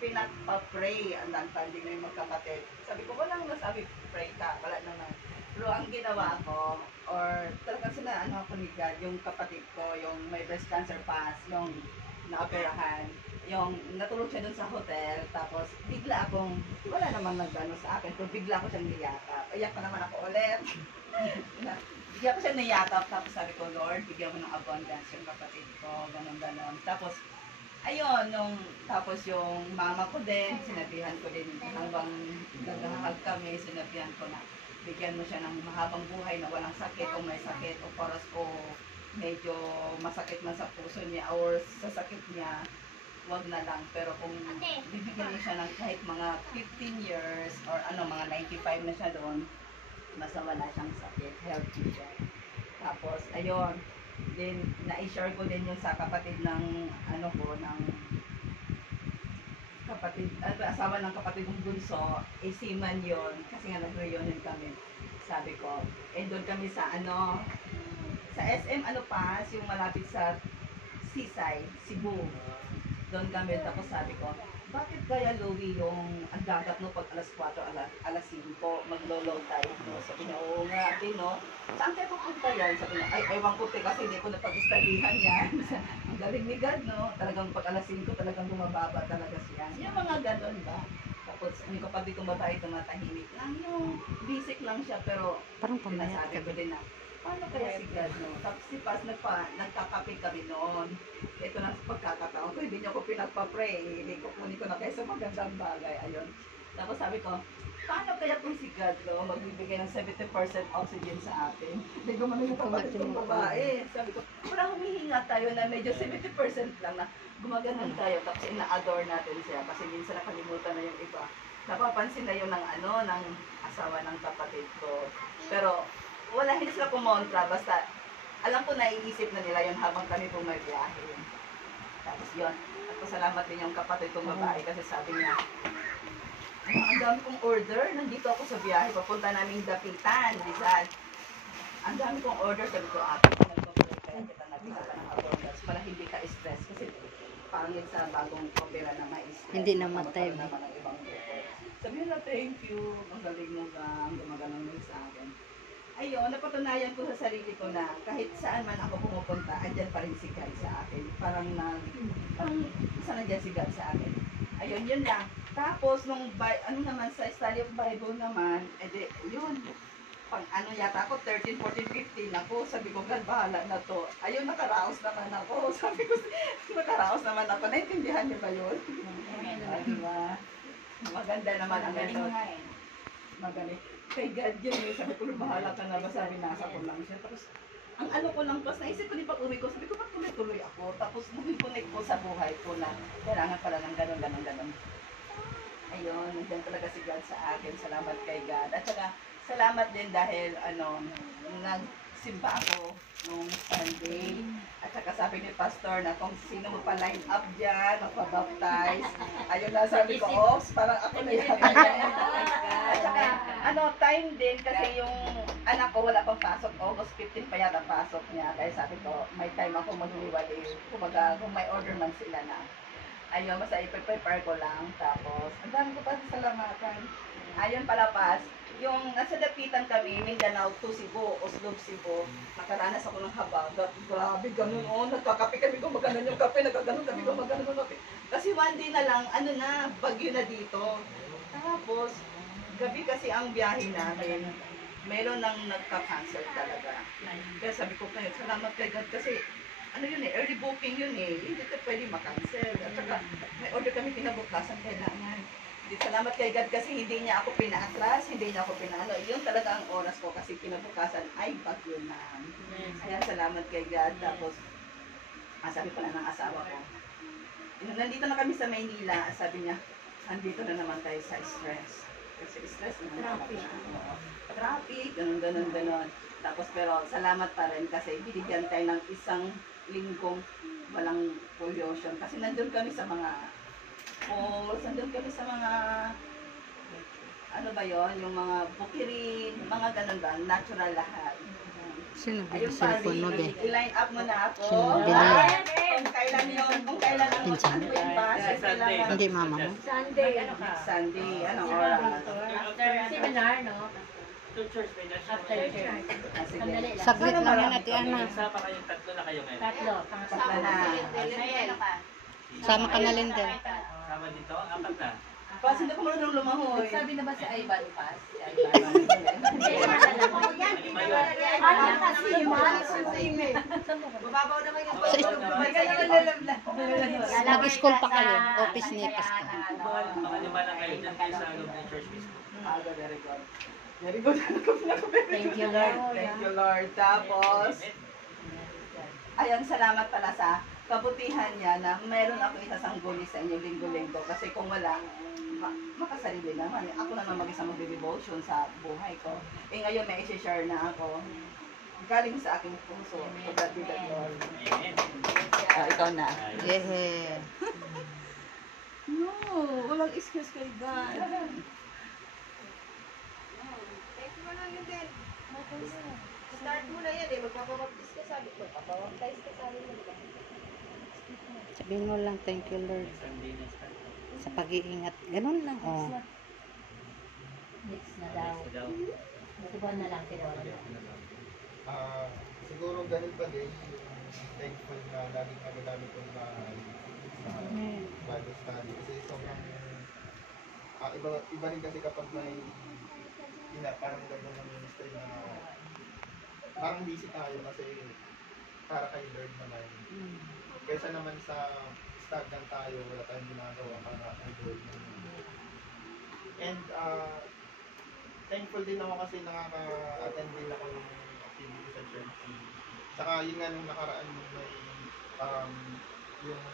pinagpa-pray. Ang tanding na yung magkapatid. Sabi ko, walang nasabi, pray ka. Wala naman. Pero ang ginawa ko, or talagang sila, ano ako ni God, yung kapatid ko, yung may breast cancer pass, yung naoperahan, yung natulog siya dun sa hotel, tapos bigla akong, wala namang nagano sa akin, pero bigla ko siyang niyakap. Iyak pa naman ako ulit. Bigla ko siyang niyakap, tapos sabi ko, Lord, bigyan mo ng abundance yung kapatid ko, ganon-ganon. Tapos, ayun, tapos yung mama ko din, sinabihan ko din, hanggang naghahag kami, sinabihan ko na, bigyan mo siya ng mahabang buhay na walang sakit, kung may sakit, o paras ko, medyo masakit man sa puso niya, or sa sakit niya, wag na lang. Pero kung bibigyan niya siya ng kahit mga 15 years, or ano, mga 95 na siya doon, basta wala siyang sakit, healthy siya. Tapos, ayun, din, na-share ko din yung sa kapatid ng, ano ko, ng kapatid, asawa ng kapatid kong bunso, seaman yun, kasi nga nag-reunion kami. Sabi ko, doon kami sa, ano, sa SM, ano pa, yung malapit sa Seaside, Cebu. Doon kami, tapos sabi ko, bakit kaya Louie yung ang dagat no pag alas 4, alas 5, maglolow tayo, no? Sabi niya, oo nga, no? Saan kayo pupunta yan? Sabi niya, ay, ewan ko kasi hindi ko napag-studyhan yan. Ang galing ni God, no? Talagang pag alas 5, talagang bumababa talaga siya. Yung mga ganon ba? Tapos, yung kapatid kong babae, tumatahimik lang, yung basic lang siya, pero Parang pamayat sinasabi ko din na, paano kaya si God, no? Tapos si Paz, nagkakape kami noon. Ito na sa pagkakataon ko, hindi niyo ako pinagpa-pray. Hindi ko kunin ko na kayo sa magandang bagay. Ayun. Tapos sabi ko, paano kaya kung si God, no, magbibigay ng 70% oxygen sa atin? Hindi ko man yung kapatid kong babae. Sabi ko, wala humihinga tayo na medyo 70% lang na gumaganon tayo. Tapos ina-adore natin siya kasi minsan nakalimutan na yung iba. Napapansin na yun ng, ano, ng asawa ng kapatid ko. Pero, wala, hindi sila kumontra, basta alam ko naiisip na nila yun habang kami bumabiyahe. Tapos yun, at pasalamat din yung kapatid kong babae kasi sabi niya, ang dami kong order, nandito ako sa biyahe, papunta naming Dapitan, Rizal. Ang dami kong order, sabi ko, nagpa-pray kaya kita nabigyan ka ng abundance para hindi ka stress kasi pangit sa bagong opera na ma-stress. Hindi namatay. Naman ang ibang bukod. Sabi nila, thank you, magaling mo ka, gumaganon mo sa akin. Ayun, napatunayan ko sa sarili ko na kahit saan man ako pumupunta, andyan pa rin si God sa akin. Parang isa na dyan si God sa akin. Ayun, yun lang. Tapos, ano naman, sa study of Bible naman, yun. Pang ano yata ako, 13, 14, 15 ako. Sabi ko, God, bahala na to. Ayun, nakaraos naman ako. Sabi ko, nakaraos naman ako. Naintindihan niyo ba yun? Diba? Maganda naman ang ganun. Magaling. Kay God yun eh. Sabi ko, bahala ka na ba? Sabi, nasa ko lang siya. Tapos, ang ano ko lang, tapos naisip ko din pag uwi ko, sabi ko, ba't tuloy-tuloy ako? Tapos, nag-connect ko sa buhay ko na kailangan pala ng ganon. Ayun, nandiyan talaga si God sa akin. Salamat kay God. At saka, salamat din dahil, nagsimba ako nung Sunday. At saka sabi ni Pastor na kung sino mo pa-line up dyan, magpa-baptize. Ayun na, sabi ko, parang ako na yan. At saka, time din kasi yung anak ko wala pang pasok. August 15 pa yata pasok niya. Kaya sabi ko, may time ako maghiwalay. Kumbaga, kung may order man sila na. Ayun, basta ipe-prepare ko lang. Tapos, ang dami ko pa sa salamatan. Ayun pala, Pas. Yung nasa Dapitan kami, Mindanao to Cebu, Oslob, Cebu, nakaranas ako ng habang. Grabe, ganun, nagkakape kami, gumaganon yung kape, nagkaganon kami, gumaganon yung kape. Kasi one day na lang, bagyo na dito. Tapos, gabi kasi ang biyahe namin, meron nang nagka-cancel talaga. Kaya sabi ko kayo, salamat kay God kasi, early booking yun eh, hindi ka pwede makancel. At saka, may order kami kinabukasan, kailangan. Salamat kay God kasi hindi niya ako pina-atras, hindi niya ako pinaano. Yun talaga ang oras ko kasi kinabukasan ay bagyo na. Ayan, salamat kay God. Tapos, sabi pala ng asawa ko, nandito na kami sa Maynila, sabi niya, nandito na naman tayo sa stress. Kasi stress naman. Traffic, ganun. Tapos, pero salamat pa rin kasi binigyan tayo ng isang linggong walang pollution. Kasi nandun kami sa mga nandun kami sa mga yung mga bukirin, mga ganun ba, natural lahat. Sino ba Ayun yung pa, cellphone mo, be? i-line up mo na ako. Sino ba? kung kailan ang Pinsan. ano yung bus, ay kailangan Hindi mama mo. Sunday, ano ka? Sunday, ano oras. After seminar, no? After church, may nasa After church. Ah, sige. Sandali lang. Saglit lang yan ate Ana. Isa pa kayong tatlo na kayo ngayon. Tatlo. Tatlo na. Ay, ano ka? Sama ka na Lindel. Sama dito, apat na. Pas, hindi ko marunong lumahoy. Sabi na ba si Ivan Paz? Si Ivan. Ano kasi Bababaw naman yung Sa is- Sa Nag-school pa kayo. Office ni Pastor. Mga lima lang kayo dyan kayo sa loob ng church mismo. Very good. Very good. Thank you, Lord. Thank you, Lord. Tapos, ayun, salamat pala sa kabutihan niya na meron ako isasangguni sa inyo linggo-linggo. Kasi kung wala, makasarili naman. Ako naman mag-isa mag-devotion sa buhay ko. Eh ngayon may isi-share na ako. Galing sa aking puso. So God be the glory. Amen. Ikaw na. Yeah. No, walang excuse kay God. Start mo na yan eh. Magpapabaptize ka sabi ko. Magpapabaptize ka sabi mo. Diba? Sabihin mo lang, thank you Lord. Sunday na start. Sa pag-iingat. Ganun lang. Oh. Next na daw. Next daw. Subuhan na lang siguro. Siguro ganun pa din yung thankful na laging nagagamit ko na Bible study kasi sobrang iba rin kasi kapag may parang gano'n ng ministry na parang busy tayo kasi para kay Lord naman kaysa naman sa stagnant tayo wala tayong ginagawa para kay Lord and thankful din ako kasi nakaka-attend din ako ng activity sa church. Saka yun nga nung nakaraan may yung